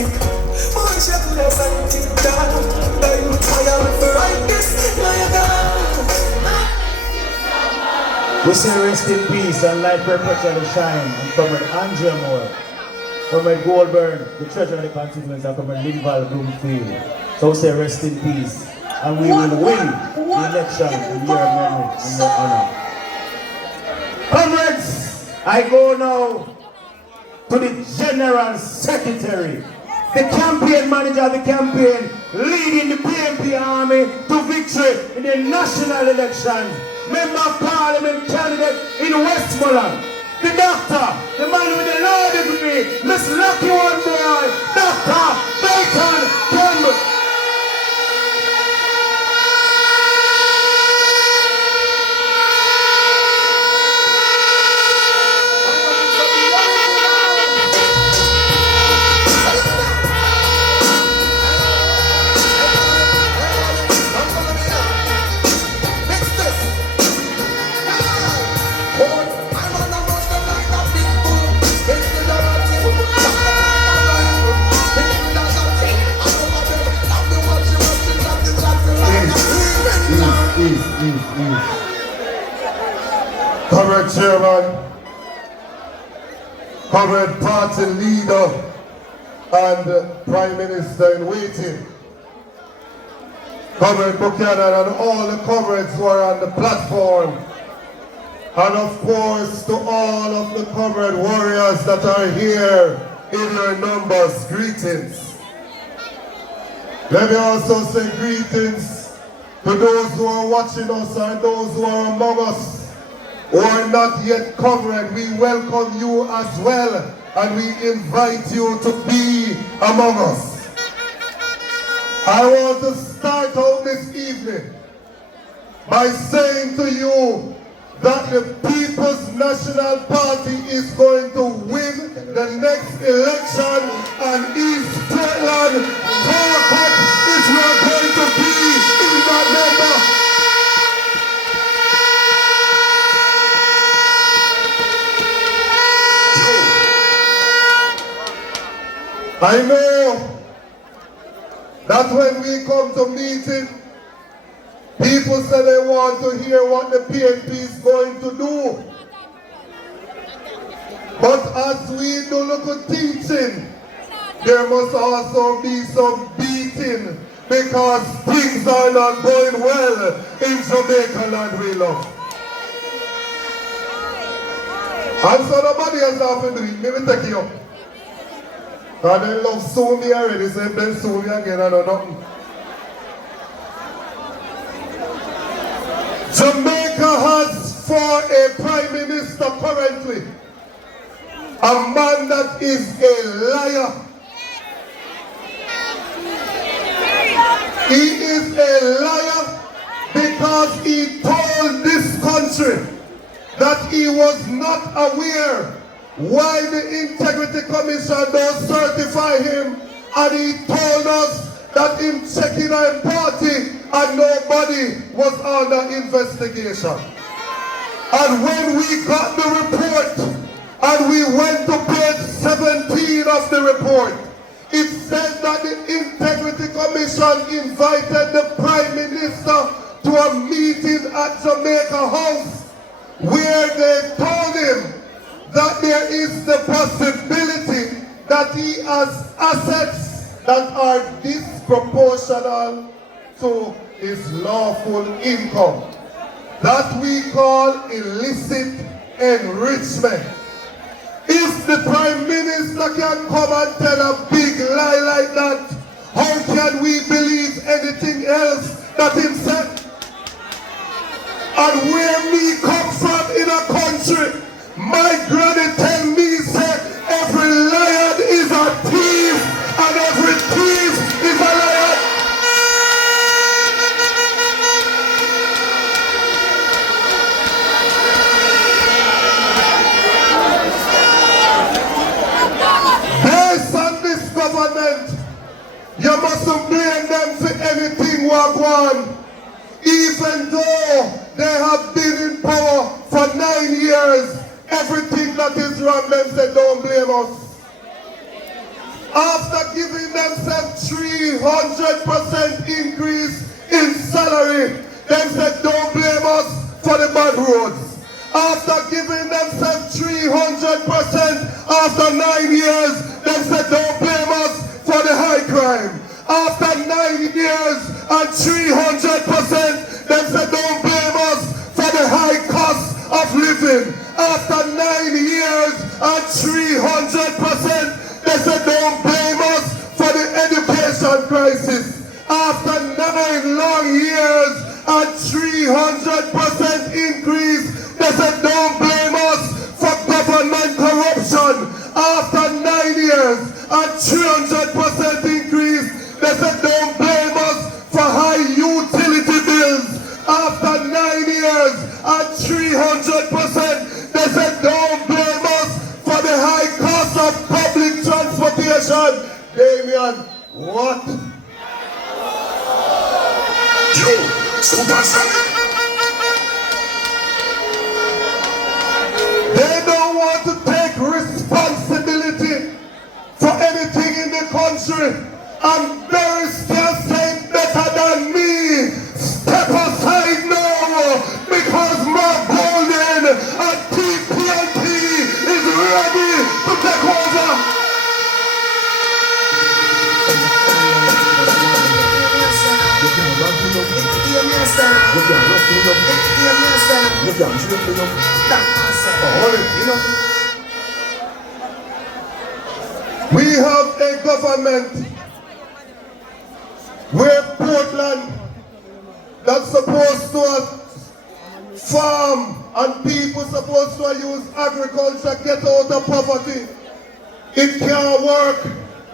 stick. Boy, check less and tick down. The youth fire with the rightness. Now you gone. We say rest in peace and light perpetually shine. And Comrade Andrea Moore, Comrade Goldburn, the treasurer of the constituents, and Comrade Linval Bloomfield. So we say rest in peace. And we will win the election in your memory and your honor. Comrades, I go now to the General Secretary, the campaign manager of the campaign, leading the PNP Army to victory in the national elections. Member of Parliament candidate in Westmoreland, the doctor, the man with the law degree, Miss Lucky One Boy, Dr. Dayton, Campbell. Comrade Chairman, Comrade Party Leader, and Prime Minister in waiting, Comrade Buchanan and all the comrades who are on the platform, and of course to all of the comrade warriors that are here in your numbers, greetings. Let me also say greetings to those who are watching us and those who are among us who are not yet comrade. We welcome you as well, and we invite you to be among us. I want to start out this evening by saying to you that the People's National Party is going to win the next election, and East Portland, Falkirk is not going to be in that number. I know that when we come to meeting, people say they want to hear what the PNP is going to do. But as we do look at teaching, there must also be some beating, because things are not going well in Jamaica land we love. And so nobody else have to do it. Let me take you up. Because they love sue me already, so if they sue me again, I know nothing. Jamaica has for a prime minister currently a man that is a liar. He is a liar because he told this country that he was not aware why the Integrity Commission don't certify him, and he told us that him checking our party and nobody was under investigation. And when we got the report and we went to page 17 of the report, it said that the Integrity Commission invited the Prime Minister to a meeting at Jamaica House where they told him that there is the possibility that he has assets that are disproportional to his lawful income. That we call illicit enrichment. If the Prime Minister can come and tell a big lie like that, how can we believe anything else that he said? And where me come from in a country, my granny tell me, say, every lion is a thief, and every thief is a lion. Based on this government, you mustn't blame them for anything what wrong, even though they have been in power for 9 years. Everything that is wrong, them say don't blame us. After giving themselves 300% increase in salary, they said don't blame us for the bad roads. After giving themselves 300% after 9 years, they said don't blame us for the high crime. After 9 years and 300%, they said don't blame us for the high cost of living. After 9 years and 300%, they said don't blame us for the education crisis. After 9 long years and 300% increase, they said don't blame us for government corruption. After 9 years and 300% increase, they said don't blame us for high utility bills. After 9 years and 300%, they said don't blame us for the high cost of public transportation. Damien, what? Yo, super son. They don't want to take responsibility for anything in the country. And Barry still saying better than me. Step aside now, because Mark Golden and TPLP is ready to take over. We have a government where Portland that's supposed to farm and people supposed to use agriculture, get out of poverty. It can't work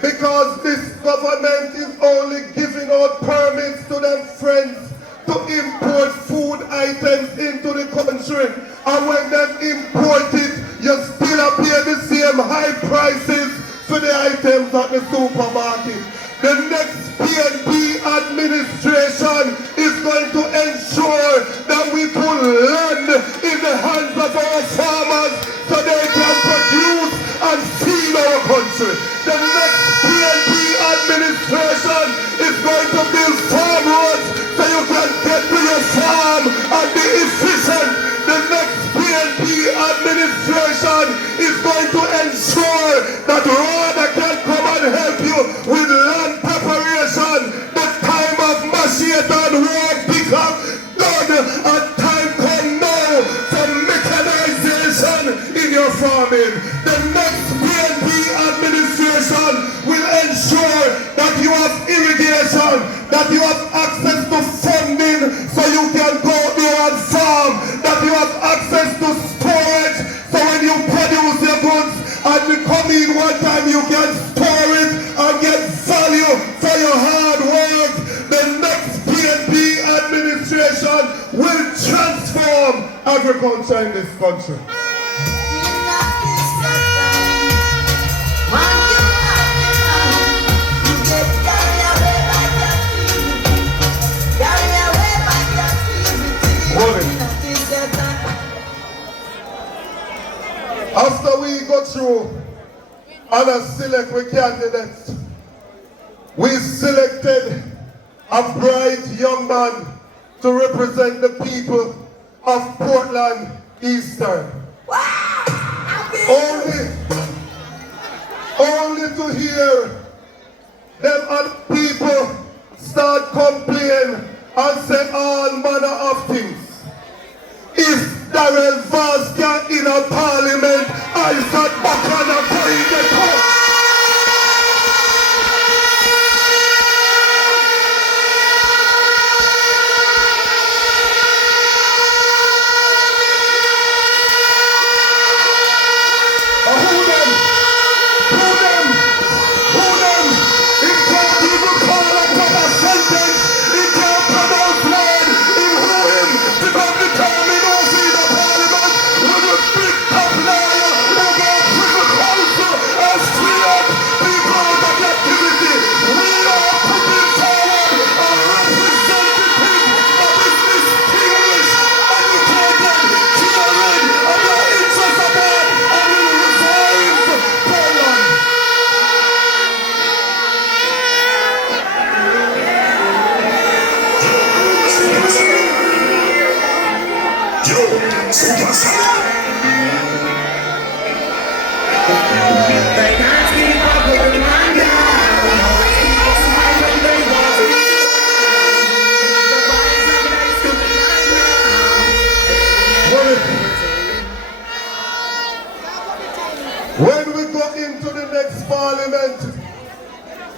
because this government is only giving out permits to them friends to import food items into the country. And when them import it, you still pay the same high prices for the items at the supermarket. The next PNP administration is going to ensure that we put land in the hands of our farmers so they can produce and feed our country. The next PNP administration is going to build farm roads so you can get to your farm and be efficient. The next PNP administration is going to ensure that RADA can come and help you with land preparation. The time of machete and war pickup done, and time come now for mechanization in your farming. The next PNP administration will ensure that you have irrigation, that you have access to funding so you can go there and farm, that you have access to storage so when you produce your goods and you come in one time you can store it and get value for your hard work. The next PNP administration will transform agriculture in this country. After we go through and select with candidates, we selected a bright young man to represent the people of Portland Eastern. Only to hear them and people start complaining and say all manner of things. If Daryl Valz can in a parliament, I sat back and I put in the cup. Who them? It can't even call a proper sentence. It can't pronounce law.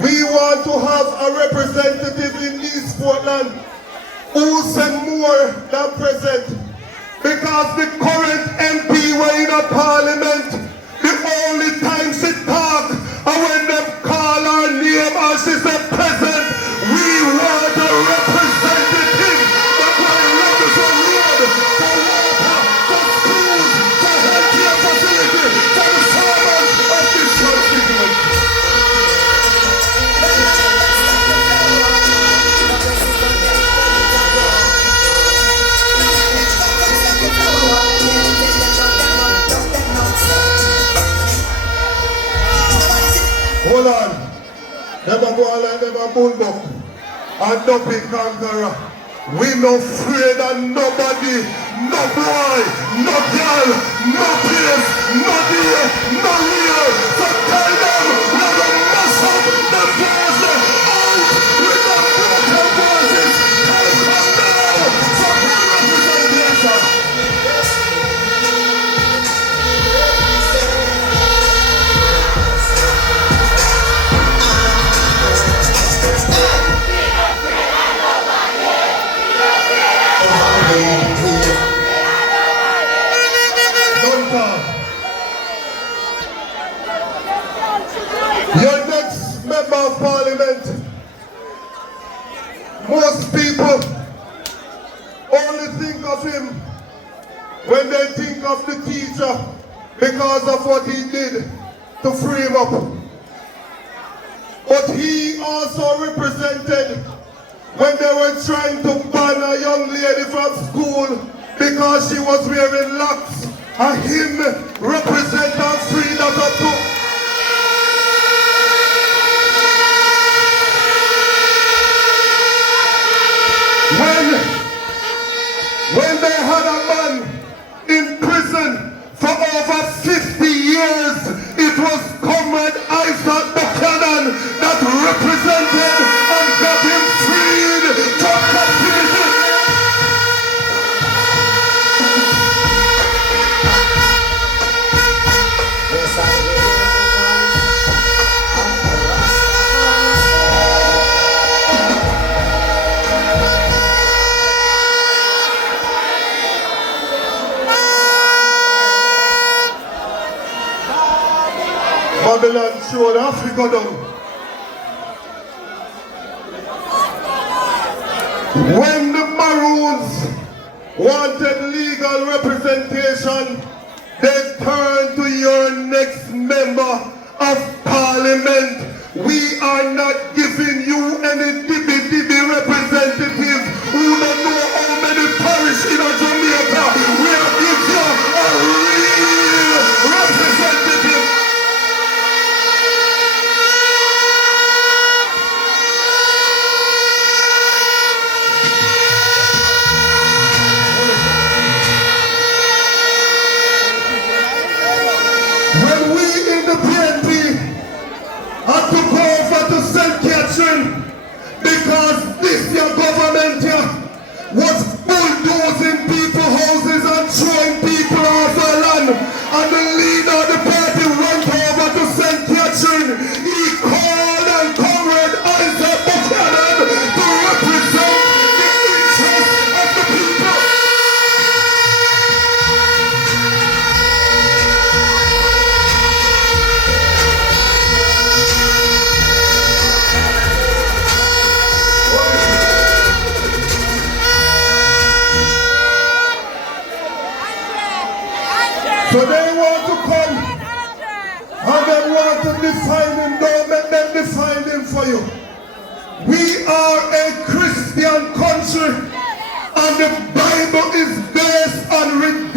We want to have a representative in East Portland who's more than present, because the current MP were in a parliament, the only time she talk and when they call her name and she said present. We want a representative that will run for road, for water, for schools, for healthcare facilities, for the farmers of this constituency. Hold on. Never go on like never bulldog. And no big conqueror. We no afraid of nobody, no boy, no girl, no place, no deal, no real. So tell them we're the mess up the place out with the broken voices. Tell them now for good representation. Your next member of parliament, most people only think of him when they think of the teacher because of what he did to free him up. But he also represented when they were trying to ban a young lady from school because she was wearing locks, and him represent and free that up to. When they had a man in prison for over 50 years, it was Comrade Isaac Buchanan that represented and got him freed from captivity. Babylon showed Africa down. When the Maroons wanted legal representation, they turned to your next member of parliament. We are not giving you any dibby representative who don't know how many parish in Jamaica. We are giving you a real representative. When we in the PNP had to go over to St. Catherine because this your government here was bulldozing people's houses and throwing people off the land, and the leader of the party went over to St. Catherine. He called on Comrade Isaac Buchanan to represent the interests of the people. So they want to come and they want to define him. Don't let them define him for you. We are a Christian country and the Bible is based on redemption.